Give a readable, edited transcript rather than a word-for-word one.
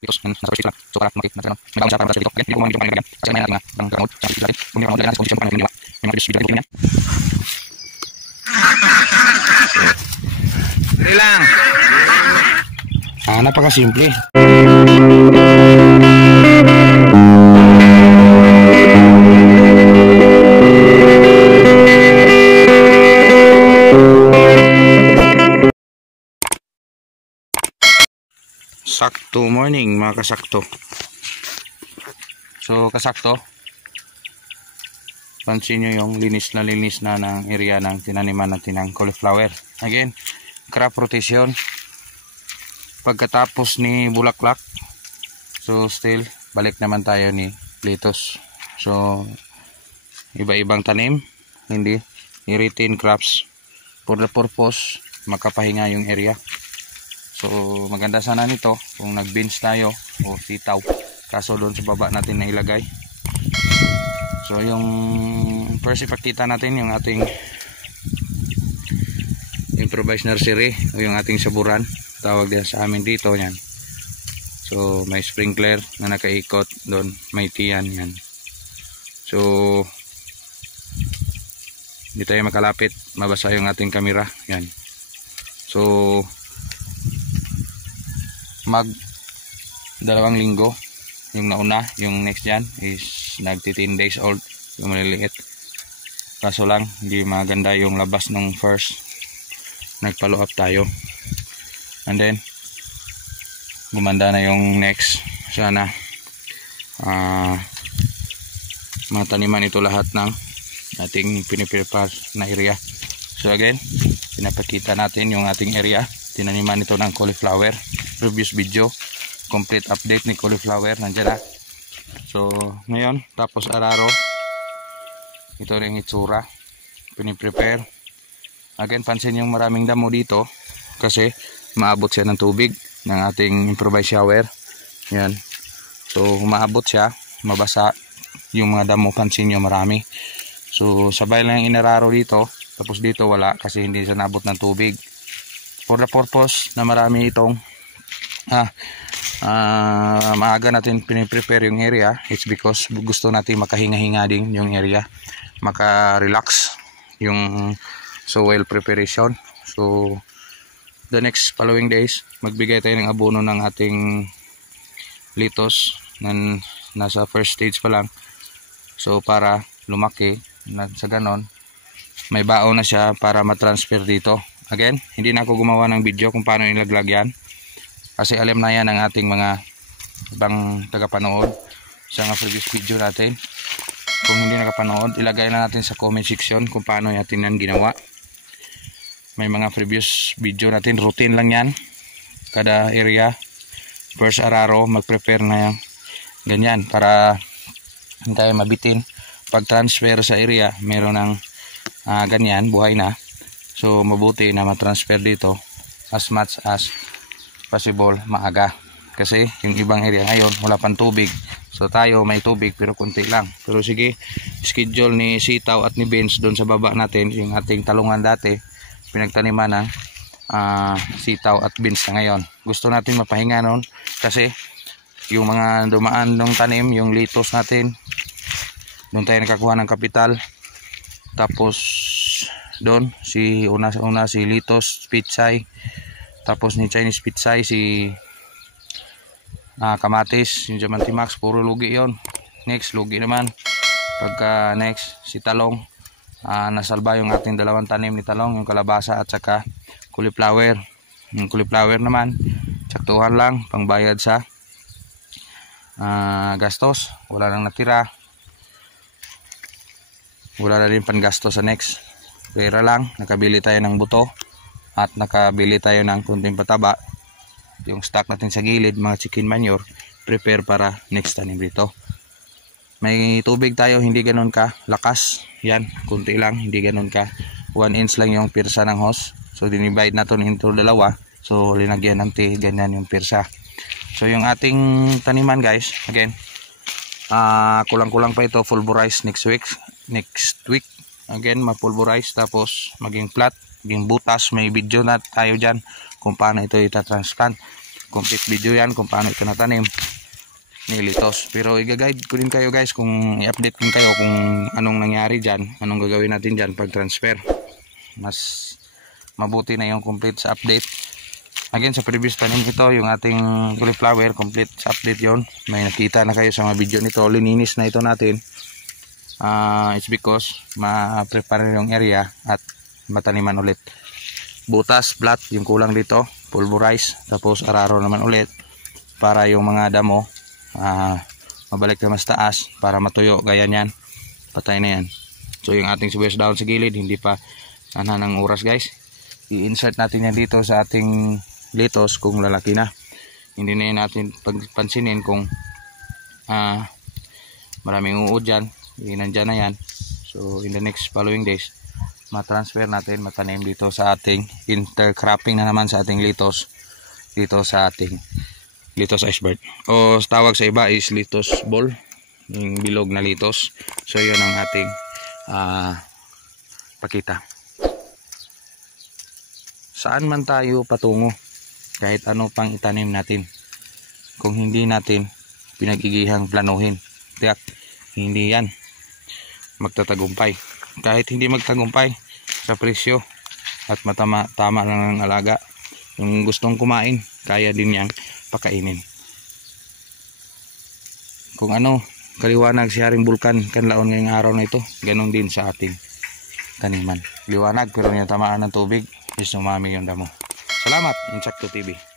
litos na nasa first stage lang. So para may baon siya para sa dito. Again, hindi ko mga video kanilagyan. Kasi may natin mga ground sa natin. Kung hindi mga lagyan sa kondisyon paano yung ginawa. May mga video dito yan. Dali lang. Napakasimple. Sakto morning mga kasakto. So kasakto, pansin nyo yung linis na ng area ng tinaniman natin ng cauliflower. Again, crop rotation. Pagkatapos ni bulaklak, so still balik naman tayo ni lettuce. So iba-ibang tanim, hindi i-retain crops for the purpose makapahinga yung area. So maganda sana nito kung nag-beans tayo o sitaw, kaso doon sa baba natin na ilagay. So yung first ipakita natin yung ating improvised nursery o yung ating saburan, tawag din sa amin dito yan. So may sprinkler na nakaikot doon, may tiyan yan. So hindi tayo makalapit, mabasa yung ating camera yan. So mag 2 linggo yung nauna, yung next dyan is nagti 10 days old yung maliliit, kaso lang hindi maganda yung labas nung first, nagpalo up tayo and then gumanda na yung next. Sana mataniman ito lahat ng ating piniprepare na area. So again, pinapakita natin yung ating area, tinaniman ito ng cauliflower. Previous video, complete update ni cauliflower, nandiyan na. So ngayon, tapos araro, ito rin itsura, piniprepare. Again, pansin yung maraming damo dito kasi maabot siya ng tubig ng ating improvised shower. Yan. So umaabot siya, mabasa yung mga damo, pansin nyo marami. So sabay lang yung inararo dito, tapos dito wala kasi hindi siya nabot ng tubig. For the purpose na marami itong maaga natin piniprepare yung area, it's because gusto natin makahinga-hinga din yung area, maka-relax yung soil preparation. So the next following days, magbigay tayo ng abono ng ating lettuce na nasa first stage pa lang. So para lumaki na sa ganon, may baon na siya para matransfer dito. Again, hindi na ako gumawa ng video kung paano ilaglag yan, kasi alam na yan ng ating mga ibang tagapanood sa mga previous video natin. Kung hindi nakapanood, ilagay na natin sa comment section kung paano natin yan ginawa. May mga previous video natin, routine lang yan, kada area. First araro, mag-prepare na yan ganyan para hindi tayo mabitin. Pag transfer sa area, meron ng ganyan, buhay na. So mabuti na matransfer dito as much as possible maaga, kasi yung ibang area ngayon wala pang tubig. So tayo may tubig pero konti lang. Pero sige, schedule ni sitaw at ni beans doon sa baba natin, yung ating talungan dati pinagtaniman ng sitaw at beans na ngayon. Gusto natin mapahinga noon kasi yung mga dumaan ng tanim, yung lettuce natin, doon tayo nakakuha ng kapital. Tapos doon una si lettuce pitsay, tapos ni Chinese pitsay si kamatis, yung Diamante Max, puro lugi yon. Next lugi naman, pagka next si talong, nasalba yung ating dalawang tanim ni talong, yung kalabasa at saka cauliflower. Yung cauliflower naman saktuhan lang pangbayad sa gastos, wala nang natira, wala na rin panggastos sa next. Pera lang, nakabili tayo ng buto at nakabili tayo ng kunting pataba. Yung stock natin sa gilid, mga chicken manure, prepare para next tanim dito. May tubig tayo, hindi ganun ka lakas, yan, kunti lang, hindi ganun ka 1 inch lang yung pirsa ng hose. So dinivide natin into dalawa, so linagyan ng ganyan yung pirsa. So yung ating taniman guys, again, kulang-kulang pa ito, pulverize next week. Again, ma-pulverize tapos maging flat, maging butas. May video na tayo dyan kung paano ito itatransplant. complete video yan kung paano ito natanim ni litos. Pero i-guide ko din kayo guys, kung i-update din kayo kung anong nangyari dyan, anong gagawin natin dyan pag transfer. Mas mabuti na yung complete sa update. Again, sa previous tanim ito, yung ating cauliflower, complete sa update yon. May nakita na kayo sa mga video nito, lininis na ito natin. It's because ma-prepare yung area at mataniman ulit. Butas, flat, yung kulang dito, pulverize, tapos araro naman ulit para yung mga damo mabalik na mas taas para matuyo. Gaya yan, patay na yan. So yung ating sibuyas down sa gilid, hindi pa ng oras guys. I-insert natin yan dito sa ating litos kung lalaki na. Hindi na yan natin pagpansinin kung maraming uod dyan, nandyan na yan. So in the next following days, matransfer natin, matanim dito sa ating intercropping na naman sa ating litos, dito sa ating litos iceberg, o tawag sa iba is litos ball, yung bilog na litos. So yun ang ating pakita. Saan man tayo patungo, kahit ano pang itanim natin, kung hindi natin pinag-igihang planuhin, tiyak hindi yan magtatagumpay. Kahit hindi magtagumpay sa presyo at tama lang ng alaga, yung gustong kumain, kaya din yang pakainin. Kung ano kaliwanag si Haring Bulkan kanlaon ngayong araw na ito, ganun din sa ating taniman. Liwanag pero yung tamaan ng tubig is umami yung damo. Salamat, Insakto TV.